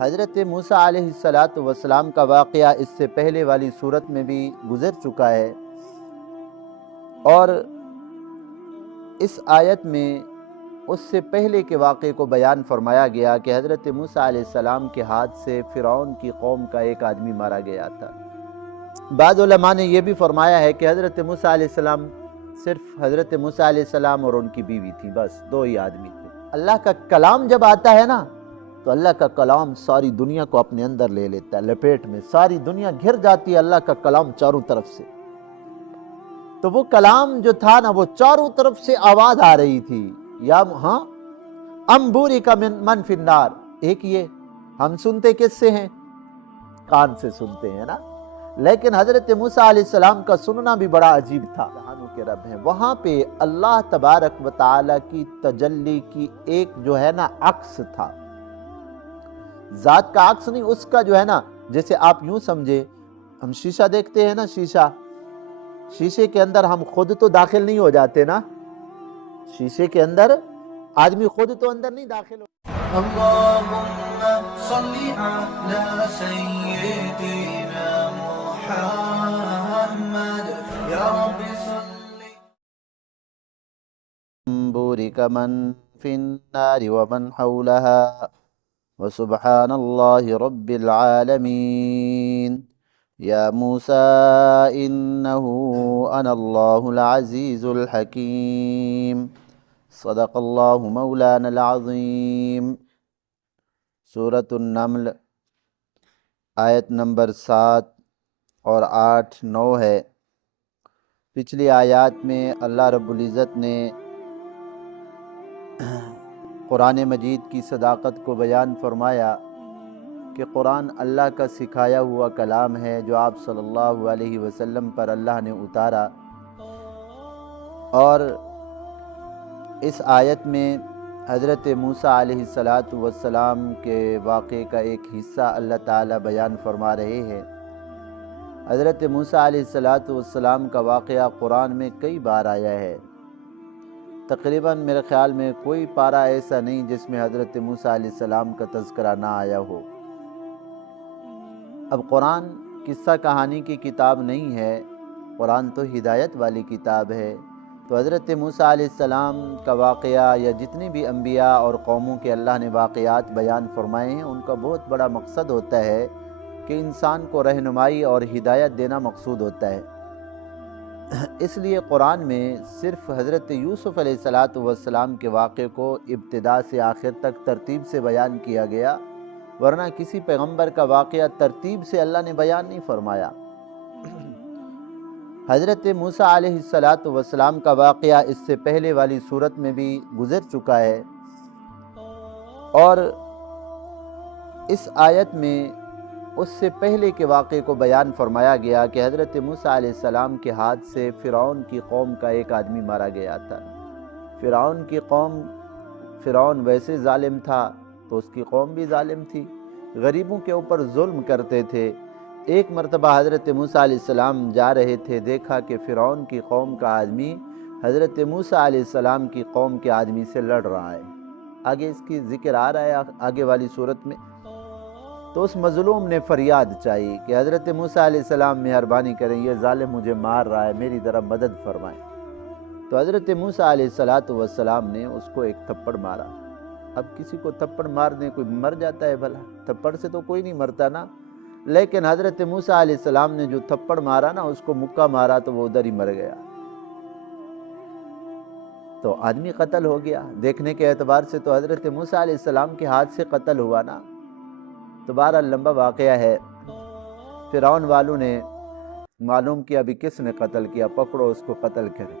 حضرت موسیٰ علیہ السلام کا واقعہ اس سے پہلے والی صورت میں بھی گزر چکا ہے، اور اس آیت میں اس سے پہلے کے واقعے کو بیان فرمایا گیا کہ حضرت موسیٰ علیہ السلام کے ہاتھ سے فرعون کی قوم کا ایک آدمی مارا گیا تھا۔ بعض علماء نے یہ بھی فرمایا ہے کہ حضرت موسیٰ علیہ السلام صرف حضرت موسیٰ علیہ السلام اور ان کی بیوی تھی، بس دو ہی آدمی تھے۔ اللہ کا کلام جب آتا ہے نا تو اللہ کا کلام ساری دنیا کو اپنے اندر لے لیتا ہے، لپیٹ میں ساری دنیا گھر جاتی ہے اللہ کا کلام چاروں طرف سے۔ تو وہ کلام جو تھا نا وہ چاروں طرف سے آواز آ رہی تھی، یا ہاں امبوری کا من فی النار۔ ایک یہ ہم سنتے کس سے ہیں؟ کان سے سنتے ہیں نا، لیکن حضرت موسیٰ علیہ السلام کا سننا بھی بڑا عجیب تھا۔ جہانوں کے رب ہیں، وہاں پہ اللہ تبارک و تعالی کی تجلی کی ایک جو ہے نا عکس تھا، ذات کا عکس نہیں، اس کا جو ہے نا، جیسے آپ یوں سمجھے ہم شیشہ دیکھتے ہیں نا، شیشے کے اندر ہم خود تو داخل نہیں ہو جاتے نا، شیشے کے اندر آدمی خود تو اندر نہیں داخل ہو۔ اللہم صلی علی سیدنا محمد یا رب صلی بورک من فی النار ومن حولها وسبحان اللہ رب العالمین یا موسیٰ انہو انا اللہ العزیز الحکیم صدق اللہ مولانا العظیم۔ سورۃ النمل آیت نمبر 7 اور 8 9 ہے۔ پچھلی آیات میں اللہ رب العزت نے قرآن مجید کی صداقت کو بیان فرمایا کہ قرآن اللہ کا سکھایا ہوا کلام ہے جو آپ صلی اللہ علیہ وسلم پر اللہ نے اتارا، اور اس آیت میں حضرت موسیٰ علیہ السلام کے واقعے کا ایک حصہ اللہ تعالیٰ بیان فرما رہے ہیں۔ حضرت موسیٰ علیہ السلام کا واقعہ قرآن میں کئی بار آیا ہے، تقریباً میرے خیال میں کوئی پارہ ایسا نہیں جس میں حضرت موسیٰ علیہ السلام کا تذکرہ نہ آیا ہو۔ اب قرآن قصہ کہانی کی کتاب نہیں ہے، قرآن تو ہدایت والی کتاب ہے، تو حضرت موسیٰ علیہ السلام کا واقعہ یا جتنی بھی انبیاء اور قوموں کے اللہ نے واقعات بیان فرمائے ہیں، ان کا بہت بڑا مقصد ہوتا ہے کہ انسان کو رہنمائی اور ہدایت دینا مقصود ہوتا ہے۔ اس لیے قرآن میں صرف حضرت یوسف علیہ السلام کے واقعے کو ابتدا سے آخر تک ترتیب سے بیان کیا گیا، ورنہ کسی پیغمبر کا واقعہ ترتیب سے اللہ نے بیان نہیں فرمایا۔ حضرت موسیٰ علیہ السلام کا واقعہ اس سے پہلے والی صورت میں بھی گزر چکا ہے، اور اس آیت میں اس سے پہلے کے واقعے کو بیان فرمایا گیا کہ حضرت موسیٰ علیہ السلام کے ہاتھ سے فرعون کی قوم کا ایک آدمی مارا گیا تھا۔ فرعون کی قوم، فرعون ویسے ظالم تھا تو اس کی قوم بھی ظالم تھی، غریبوں کے اوپر ظلم کرتے تھے۔ ایک مرتبہ حضرت موسیٰ علیہ السلام جا رہے تھے، دیکھا کہ فرعون کی قوم کا آدمی حضرت موسیٰ علیہ السلام کی قوم کے آدمی سے لڑ رہا ہے۔ آگے اس کی ذکر آ رہا ہے آگے والی صورت میں۔ تو اس مظلوم نے فریاد چاہی کہ حضرت موسیٰ علیہ السلام مہربانی کریں، یہ ظالم مجھے مار رہا ہے، میری ذرا مدد فرمائیں۔ تو حضرت موسیٰ علیہ السلام نے اس کو ایک تھپڑ مارا۔ اب کسی کو تھپڑ مارنے کوئی مر جاتا ہے بھلا؟ تھپڑ سے تو کوئی نہیں مرتا نا، لیکن حضرت موسیٰ علیہ السلام نے جو تھپڑ مارا نا، اس کو مکہ مارا تو وہ ادھر ہی مر گیا، تو آدمی قتل ہو گیا۔ دیکھنے کے اعتبار سے تو حضرت موسیٰ علیہ السلام کے ہاتھ سے قتل ہوا نا۔ تو بہرحال لمبا واقعہ ہے۔ فرعون والوں نے معلوم کیا ابھی کس نے قتل کیا، پکڑو اس کو قتل کرے۔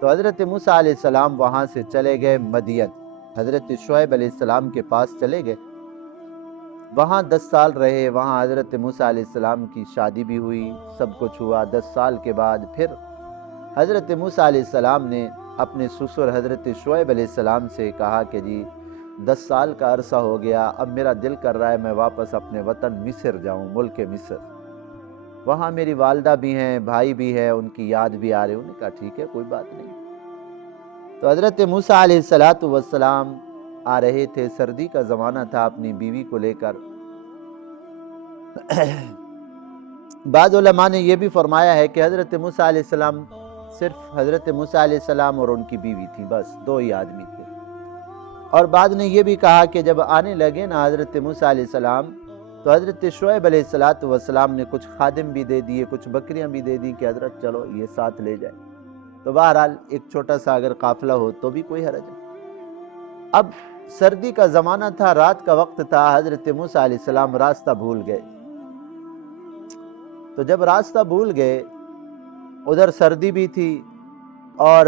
تو حضرت موسیٰ علیہ السلام وہاں سے چلے گئے مدین، حضرت شعیب علیہ السلام کے پاس چلے گئے، وہاں 10 سال رہے۔ وہاں حضرت موسیٰ علیہ السلام کی شادی بھی ہوئی، سب کچھ ہوا۔ 10 سال کے بعد پھر حضرت موسیٰ علیہ السلام نے اپنے سسر حضرت شعیب علیہ السلام سے کہا کہ جی 10 سال کا عرصہ ہو گیا، اب میرا دل کر رہا ہے میں واپس اپنے وطن مصر جاؤں، ملک مصر، وہاں میری والدہ بھی ہیں، بھائی بھی ہے، ان کی یاد بھی آ رہی۔ انہوں نے کہا ٹھیک ہے، کوئی بات نہیں۔ تو حضرت موسیٰ علیہ السلام آ رہے تھے، سردی کا زمانہ تھا، اپنی بیوی کو لے کر۔ بعض علماء نے یہ بھی فرمایا ہے کہ حضرت موسیٰ علیہ السلام، صرف حضرت موسیٰ علیہ السلام اور ان کی بیوی تھی، بس 2 ہی آدمی تھے۔ اور بعض نے یہ بھی کہا کہ جب آنے لگے نا حضرت موسیٰ علیہ السلام، تو حضرت شعیب علیہ السلام نے کچھ خادم بھی دے دیے، کچھ بکریاں بھی دے دی کہ حضرت چلو یہ ساتھ لے جائے۔ تو بہرحال ایک چھوٹا سا اگر قافلہ ہو تو بھی کوئی حرج نہیں۔ اب سردی کا زمانہ تھا، رات کا وقت تھا، حضرت موسیٰ علیہ السلام راستہ بھول گئے۔ تو جب راستہ بھول گئے، ادھر سردی بھی تھی، اور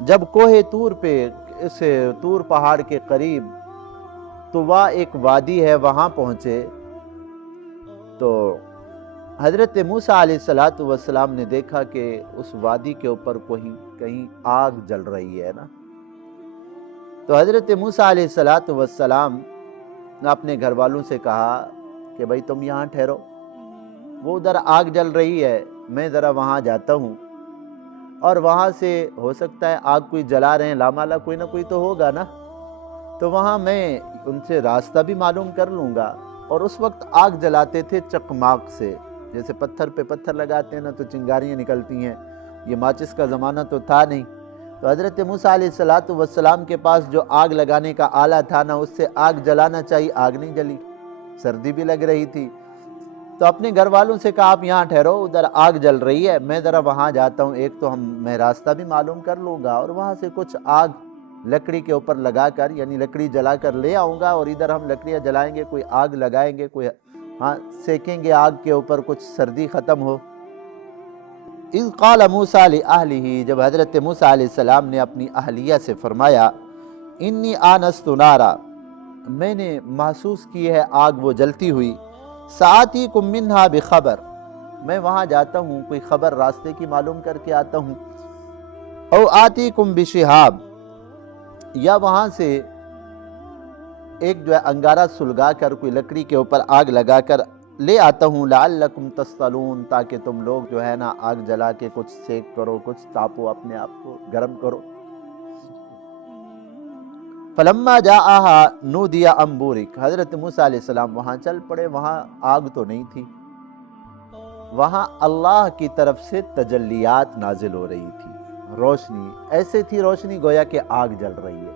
جب کوہ طور پہ، اس طور پہاڑ کے قریب، تو وہاں ایک وادی ہے، وہاں پہنچے تو حضرت موسیٰ علیہ السلام نے دیکھا کہ اس وادی کے اوپر کہیں آگ جل رہی ہے نا۔ تو حضرت موسیٰ علیہ السلام نے اپنے گھر والوں سے کہا کہ بھائی تم یہاں ٹھہرو، وہ ادھر آگ جل رہی ہے، میں ذرا وہاں جاتا ہوں، اور وہاں سے ہو سکتا ہے آگ کوئی جلا رہے ہیں، لامالا کوئی نہ کوئی تو ہوگا نا، تو وہاں میں ان سے راستہ بھی معلوم کر لوں گا۔ اور اس وقت آگ جلاتے تھے چکماق سے، جیسے پتھر پہ پتھر لگاتے ہیں نا تو چنگاریاں نکلتی ہیں، یہ ماچس کا زمانہ تو تھا نہیں۔ تو حضرت موسیٰ علیہ السلام کے پاس جو آگ لگانے کا آلہ تھا نا، اس سے آگ جلانا چاہیے، آگ نہیں جلی، سردی بھی لگ رہی تھی۔ تو اپنے گھر والوں سے کہا آپ یہاں ٹھہرو، ادھر آگ جل رہی ہے، میں ذرا وہاں جاتا ہوں، ایک تو میں راستہ بھی معلوم کر لوں گا، اور وہاں سے کچھ آگ لکڑی کے اوپر لگا کر، یعنی لکڑی جلا کر لے آؤں گا، اور ادھر ہم لکڑیاں جلائیں گے، کوئی آگ لگائیں گے، کوئی سیکیں گے آگ کے اوپر، کچھ سردی ختم ہو۔ اذ قال موسیٰ لأہلہ، جب حضرت موسیٰ علیہ السلام نے اپنی اہلیہ سے فرمایا، انی آنست نارا، میں نے محسوس کی ہے آگ وہ جلتی ہوئی، سآتیکم منہا بخبر، میں وہاں جاتا ہوں، کوئی خبر راستے کی معلوم کر کے آتا ہوں، او آتیکم بشہاب، یا وہاں سے ایک جو ہے انگارہ سلگا کر، کوئی لکڑی کے اوپر آگ لگا کر لے آتا ہوں، لعلکم تصطلون، تاکہ تم لوگ جو ہے نا آگ جلا کے کچھ سیک کرو، کچھ تاپو، اپنے آپ کو گرم کرو۔ فلما جاءہا نودی ان بورک، حضرت موسیٰ علیہ السلام وہاں چل پڑے، وہاں آگ تو نہیں تھی، وہاں اللہ کی طرف سے تجلیات نازل ہو رہی تھی، روشنی ایسے تھی، روشنی گویا کہ آگ جل رہی ہے،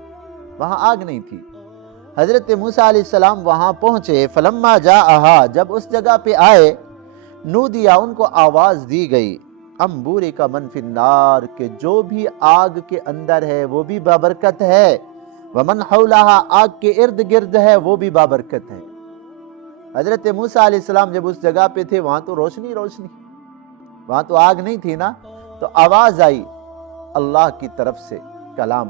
وہاں آگ نہیں تھی۔ حضرت موسیٰ علیہ السلام وہاں پہنچے، فلما جاءہا، جب اس جگہ پہ آئے، نودیا، ان کو آواز دی گئی، ام بورک من فی النار، کہ جو بھی آگ کے اندر ہے وہ بھی بابرکت ہے، ومن حولہا، آگ کے ارد گرد ہے وہ بھی بابرکت ہے۔ حضرت موسیٰ علیہ السلام جب اس جگہ پہ تھے، وہاں تو روشنی روشنی، وہاں تو آگ نہیں تھی نا، تو آواز آئی اللہ کی طرف سے، کلام۔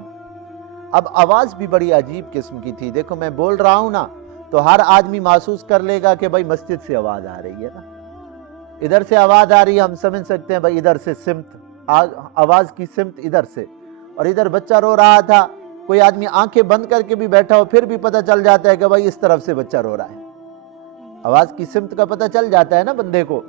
اب آواز بھی بڑی عجیب قسم کی تھی، دیکھو میں بول رہا ہوں نا تو ہر آدمی محسوس کر لے گا کہ بھائی مسجد سے آواز آ رہی ہے نا، ادھر سے آواز آ رہی ہے، ہم سمجھ سکتے ہیں بھائی ادھر سے سمت، آواز کی سمت ادھر سے، اور ادھر بچہ رو رہا تھا، کوئی آدمی آنکھیں بند کر کے بھی بیٹھا ہو پھر بھی پتہ چل جاتا ہے کہ بھائی اس طرف سے بچہ رو رہا ہے، آواز کی سمت کا پتہ چل جاتا ہے نا بندے کو۔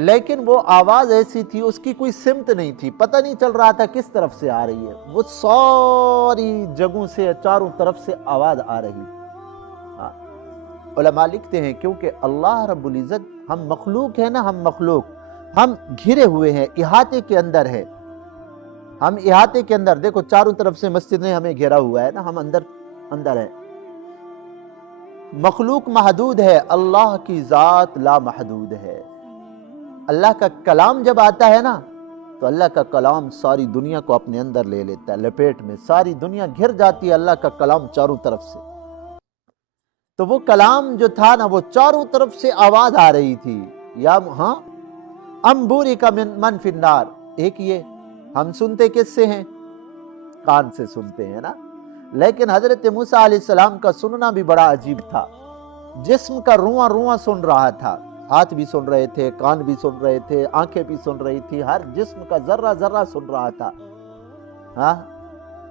لیکن وہ آواز ایسی تھی، اس کی کوئی سمت نہیں تھی، پتہ نہیں چل رہا تھا کس طرف سے آ رہی ہے، وہ ساری جگہوں سے، چاروں طرف سے آواز آ رہی۔ علماء لکھتے ہیں کیونکہ اللہ رب العزت، ہم مخلوق ہیں نا، ہم مخلوق، ہم گھرے ہوئے ہیں، احاطے کے اندر ہے، ہم احاطے کے اندر، دیکھو چاروں طرف سے مسجد نے ہمیں گھیرا ہوا ہے نا، ہم اندر ہیں، مخلوق محدود ہے، اللہ کی ذات لا محدود ہے۔ اللہ کا کلام جب آتا ہے نا تو اللہ کا کلام ساری دنیا کو اپنے اندر لے لیتا ہے، لپیٹ میں، ساری دنیا گھر جاتی ہے اللہ کا کلام چاروں طرف سے۔ تو وہ کلام جو تھا نا، وہ چاروں طرف سے آواز آ رہی تھی، یا ام بورک من فی النار، ایک یہ ہم سنتے کس سے ہیں؟ کان سے سنتے ہیں نا، لیکن حضرت موسیٰ علیہ السلام کا سننا بھی بڑا عجیب تھا، جسم کا رواں رواں سن رہا تھا، ہاتھ بھی سن رہے تھے، کان بھی سن رہے تھے، آنکھیں بھی سن رہی تھی، ہر جسم کا ذرہ ذرہ سن رہا تھا۔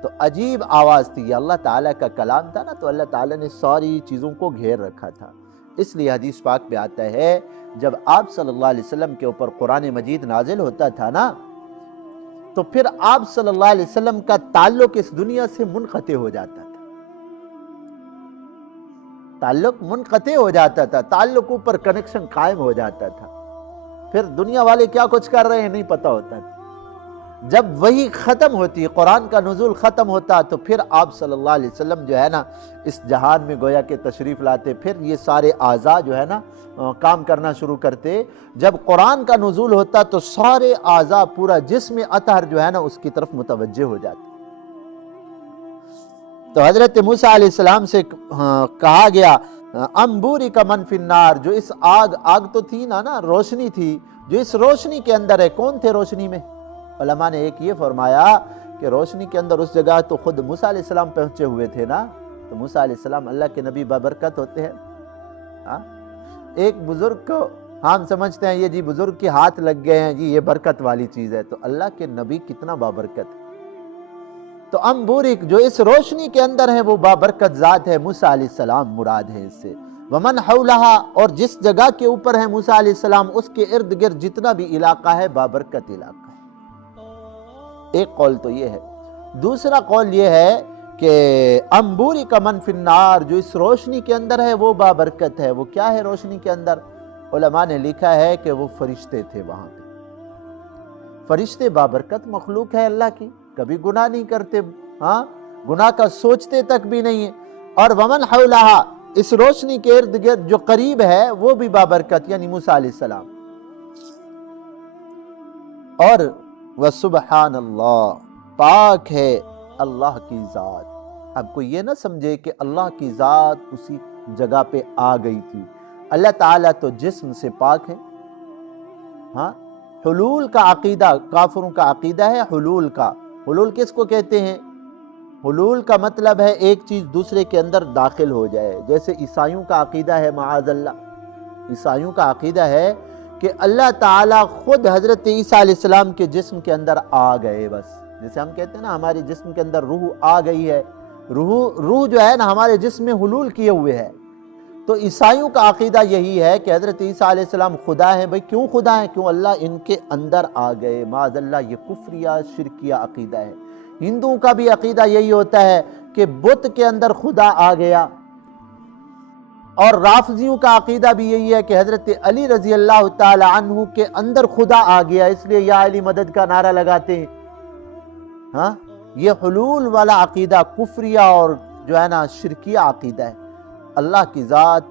تو عجیب آواز تھی، یہ اللہ تعالیٰ کا کلام تھا نا، تو اللہ تعالیٰ نے ساری چیزوں کو گھیر رکھا تھا۔ اس لیے حدیث پاک میں آتا ہے، جب آپ صلی اللہ علیہ وسلم کے اوپر قرآن مجید نازل ہوتا تھا نا، تو پھر آپ صلی اللہ علیہ وسلم کا تعلق اس دنیا سے منقطع ہو جاتا تھا، تعلق منقطع ہو جاتا تھا، تعلقوں پر کنیکشن قائم ہو جاتا تھا، پھر دنیا والے کیا کچھ کر رہے ہیں نہیں پتہ ہوتا تھا۔ جب وہی ختم ہوتی، قرآن کا نزول ختم ہوتا، تو پھر آپ صلی اللہ علیہ وسلم جو ہے نا اس جہان میں گویا کہ تشریف لاتے، پھر یہ سارے اعضاء جو ہے نا کام کرنا شروع کرتے۔ جب قرآن کا نزول ہوتا تو سارے اعضاء، پورا جسم اطہر جو ہے نا اس کی طرف متوجہ ہو جاتے۔ تو حضرت موسیٰ علیہ السلام سے کہا گیا انبوری کا من فی النار، جو اس آگ تو تھی نا روشنی تھی، جو اس روشنی کے اندر ہے، کون تھے روشنی میں؟ علماء نے ایک یہ فرمایا کہ روشنی کے اندر اس جگہ تو خود موسیٰ علیہ السلام پہنچے ہوئے تھے نا، تو موسیٰ علیہ السلام اللہ کے نبی بابرکت ہوتے ہیں۔ ایک بزرگ کو ہم سمجھتے ہیں یہ جی بزرگ کے ہاتھ لگ گئے ہیں جی یہ برکت والی چیز ہے، تو اللہ کے نبی کتنا بابرکت ہے۔ تو انبورک جو اس روشنی کے اندر ہے وہ بابرکت ذات ہے، موسیٰ علیہ السلام مراد ہے اس سے۔ ومن حولہا، اور جس جگہ کے اوپر ہے موسیٰ علیہ السلام اس کے ارد گرد جتنا بھی علاقہ ہے بابرکت علاقہ ہے۔ ایک قول تو یہ ہے۔ دوسرا قول یہ ہے کہ انبوری کا من فی النار، جو اس روشنی کے اندر ہے وہ بابرکت ہے۔ وہ کیا ہے روشنی کے اندر؟ علماء نے لکھا ہے کہ وہ فرشتے تھے وہاں پہ۔ فرشتے بابرکت مخلوق ہے اللہ کی، کبھی گناہ نہیں کرتے، گناہ کا سوچتے تک بھی نہیں ہے۔ اور ومن حولہا، اس روشنی کے ارد گرد جو قریب ہے وہ بھی بابرکت، یعنی موسیٰ علیہ السلام۔ اور وَسُبْحَانَ اللَّهِ، پاک ہے اللہ کی ذات۔ اب کوئی یہ نہ سمجھے کہ اللہ کی ذات اسی جگہ پہ آ گئی تھی۔ اللہ تعالیٰ تو جسم سے پاک ہے۔ حلول کا عقیدہ کافروں کا عقیدہ ہے، حلول کا۔ حلول کس کو کہتے ہیں؟ حلول کا مطلب ہے ایک چیز دوسرے کے اندر داخل ہو جائے، جیسے عیسائیوں کا عقیدہ ہے، معاذ اللہ، عیسائیوں کا عقیدہ ہے کہ اللہ تعالیٰ خود حضرت عیسیٰ علیہ السلام کے جسم کے اندر آ گئے، بس جیسے ہم کہتے ہیں نا ہمارے جسم کے اندر روح آ گئی ہے، روح جو ہے نا ہمارے جسم میں حلول کیے ہوئے ہے۔ تو عیسائیوں کا عقیدہ یہی ہے کہ حضرت عیسیٰ علیہ السلام خدا ہے۔ بھئی کیوں خدا ہے؟ کیوں اللہ ان کے اندر آ گئے، معاذ اللہ، یہ کفریہ شرکیہ عقیدہ ہے۔ ہندوؤں کا بھی عقیدہ یہی ہوتا ہے کہ بت کے اندر خدا آ گیا، اور رافضیوں کا عقیدہ بھی یہی ہے کہ حضرت علی رضی اللہ تعالی عنہ کے اندر خدا آ گیا، اس لیے یا علی مدد کا نعرہ لگاتے ہیں۔ یہ حلول والا عقیدہ کفریہ اور جو ہے نا شرکیہ عقیدہ ہے۔ اللہ کی ذات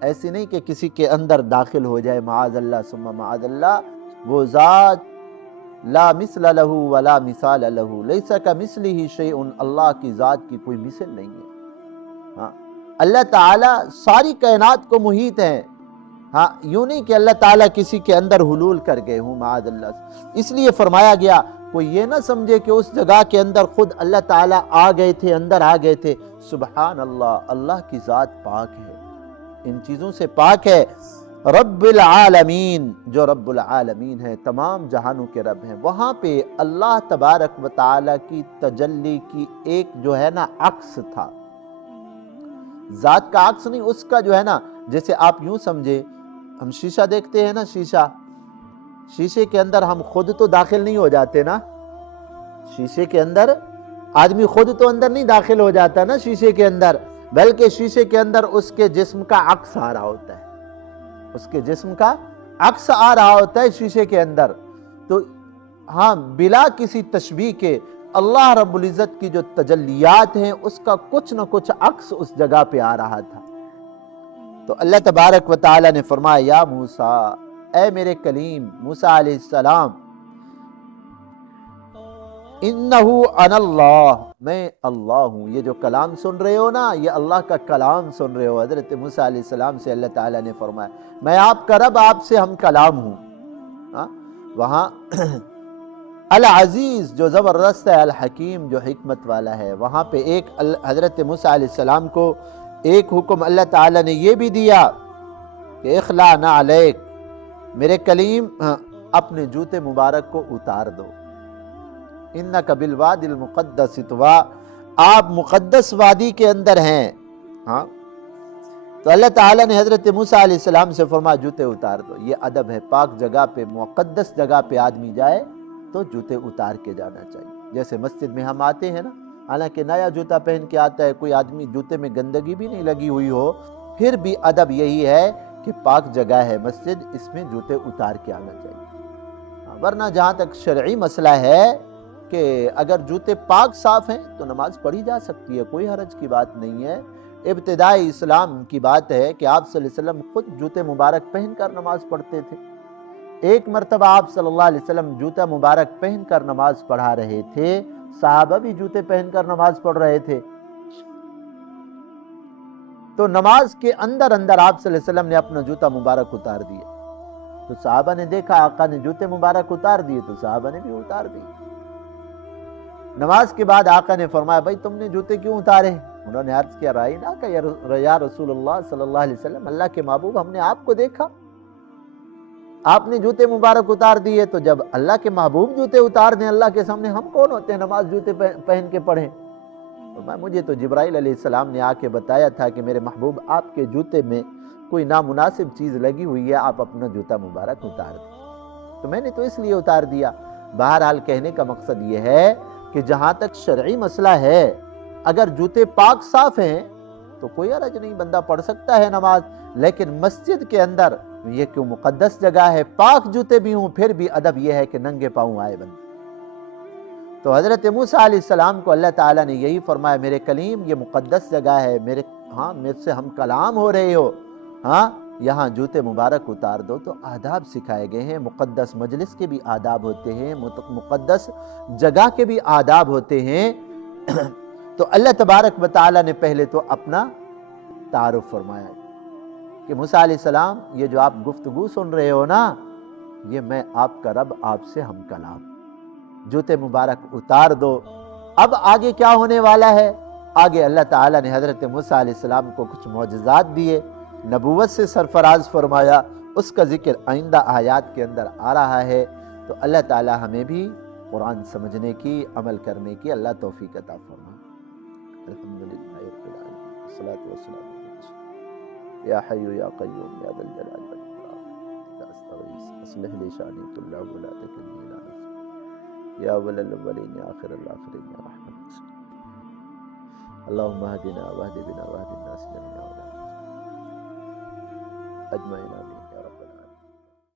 ایسی نہیں کہ کسی کے اندر داخل ہو جائے، معاذ اللہ ثم معاذ اللہ۔ وہ ذات لا مثل لہ ولا مثال لہ، لیس کمثلہ شیء، اللہ کی ذات کی کوئی مثل نہیں ہے۔ اللہ تعالیٰ ساری کائنات کو محیط ہے، یوں نہیں کہ اللہ تعالیٰ کسی کے اندر حلول کر گئے ہوں، معاذ اللہ۔ اس لیے فرمایا گیا کوئی یہ نہ سمجھے کہ اس جگہ کے اندر خود اللہ تعالیٰ آ گئے تھے، اندر آ گئے تھے۔ سبحان اللہ، اللہ کی ذات پاک ہے، ان چیزوں سے پاک ہے۔ رب العالمین، جو رب العالمین ہے، تمام جہانوں کے رب ہیں، وہاں پہ اللہ تبارک و تعالیٰ کی تجلی کی ایک جو ہے نا عکس تھا، ذات کا عکس نہیں، اس کا جو ہے نا، جیسے آپ یوں سمجھے ہم شیشہ دیکھتے ہیں نا، شیشے کے اندر ہم خود تو داخل نہیں ہو جاتے نا، شیشے کے اندر آدمی خود تو اندر نہیں داخل ہو جاتا نا شیشے کے اندر، بلکہ شیشے کے اندر اس کے جسم کا عکس آ رہا ہوتا ہے، اس کے جسم کا عکس آ رہا ہوتا ہے شیشے کے اندر۔ تو بلا کسی تشبیہ کے اللہ رب العزت کی جو تجلیات ہیں اس کا کچھ نہ کچھ عکس اس جگہ پہ آ رہا تھا۔ تو اللہ تبارک و تعالی نے فرمایا یا موسیٰ، اے میرے کلیم موسیٰ علیہ السلام، انہو انا اللہ، میں اللہ ہوں۔ یہ جو کلام سن رہے ہو نا، یہ اللہ کا کلام سن رہے ہو۔ حضرت موسیٰ علیہ السلام سے اللہ تعالیٰ نے فرمایا میں آپ کا رب، آپ سے ہم کلام ہوں۔ وہاں العزیز جو زبردست ہے، الحکیم جو حکمت والا ہے، وہاں پہ ایک حضرت موسیٰ علیہ السلام کو ایک حکم اللہ تعالیٰ نے یہ بھی دیا کہ اخلا نعلیک، میرے کلیم اپنے جوتے مبارک کو اتار دو، انک بالوادی المقدس طویٰ، آپ مقدس وادی کے اندر ہیں۔ تو اللہ تعالیٰ نے حضرت موسیٰ علیہ السلام سے فرمایا جوتے اتار دو۔ یہ ادب ہے، پاک جگہ پہ، مقدس جگہ پہ آدمی جائے تو جوتے اتار کے جانا چاہیے۔ جیسے مسجد میں ہم آتے ہیں نا، حالانکہ نیا جوتا پہن کے آتا ہے، کوئی آدمی جوتے میں گندگی بھی نہیں لگی ہوئی ہو، پھر بھی ادب یہی ہے کہ پاک جگہ ہے مسجد، اس میں جوتے اتار کے آنا چاہیے۔ ورنہ جہاں تک شرعی مسئلہ ہے کہ اگر جوتے پاک صاف ہیں تو نماز پڑھی جا سکتی ہے، کوئی حرج کی بات نہیں ہے۔ ابتدائی اسلام کی بات ہے کہ آپ صلی اللہ علیہ وسلم خود جوتے مبارک پہن کر نماز پڑھتے تھے۔ ایک مرتبہ آپ صلی اللہ علیہ وسلم جوتا مبارک پہن کر نماز پڑھا رہے تھے، صحابہ بھی جوتے پہن کر نماز پڑھ رہے تھے، تو نماز کے اندر آپ صلی اللہ علیہ وسلم نے اپنا جوتا مبارک اتار دیا، تو صحابہ نے دیکھا آقا نے جوتے مبارک اتار دیے، تو صحابہ نے بھی اتار دیے۔ نماز کے بعد آقا نے فرمایا بھائی تم نے جوتے کیوں اتارے؟ انہوں نے عرض کیا رائنا کہ یا رسول اللہ صلی اللہ علیہ وسلم، اللہ کے محبوب ہم نے آپ کو دیکھا آپ نے جوتے مبارک اتار دیے، تو جب اللہ کے محبوب جوتے اتار دیں اللہ کے سامنے، ہم کون ہوتے ہیں نماز جوتے پہن کے پڑھیں؟ مجھے تو جبرائیل علیہ السلام نے آ کے بتایا تھا کہ میرے محبوب آپ کے جوتے میں کوئی نامناسب چیز لگی ہوئی ہے، آپ اپنا جوتا مبارک اتار دیں، تو میں نے تو اس لیے اتار دیا۔ بہرحال کہنے کا مقصد یہ ہے کہ جہاں تک شرعی مسئلہ ہے، اگر جوتے پاک صاف ہیں تو کوئی حرج نہیں، بندہ پڑھ سکتا ہے نماز، لیکن مسجد کے اندر یہ کیوں مقدس جگہ ہے، پاک جوتے بھی ہوں پھر بھی ادب یہ ہے کہ ننگے پاؤں آئے بندہ۔ تو حضرت موسیٰ علیہ السلام کو اللہ تعالیٰ نے یہی فرمایا میرے کلیم یہ مقدس جگہ ہے، میرے سے ہم کلام ہو رہے ہو، یہاں جوتے مبارک اتار دو۔ تو آداب سکھائے گئے ہیں، مقدس مجلس کے بھی آداب ہوتے ہیں، مقدس جگہ کے بھی آداب ہوتے ہیں۔ تو اللہ تبارک و تعالیٰ نے پہلے تو اپنا تعارف فرمایا کہ موسیٰ علیہ السلام یہ جو آپ گفتگو سن رہے ہو نا، یہ میں آپ کا رب، آپ سے ہم کلام، جوتے مبارک اتار دو۔ اب آگے کیا ہونے والا ہے؟ آگے اللہ تعالیٰ نے حضرت موسیٰ علیہ السلام کو کچھ معجزات دیے، نبوت سے سرفراز فرمایا، اس کا ذکر آئندہ آیات کے اندر آ رہا ہے۔ تو اللہ تعالیٰ ہمیں بھی قرآن سمجھنے کی، عمل کرنے کی اللہ توفیق عطا فرمائے۔ الحمدللہ رب العالمین، والصلاة والسلام علی رسول اللہ، یا حی یا قیوم یا ذا الجلال والاکرام، لا استغیث اصلح لی شانی کلہ ولا تکلنی الی نفسی یا اول الاولین یا آخر الاخرین یا رحمن اللہم اہدنا واہد بنا واہد الناس جميعا اجمعین۔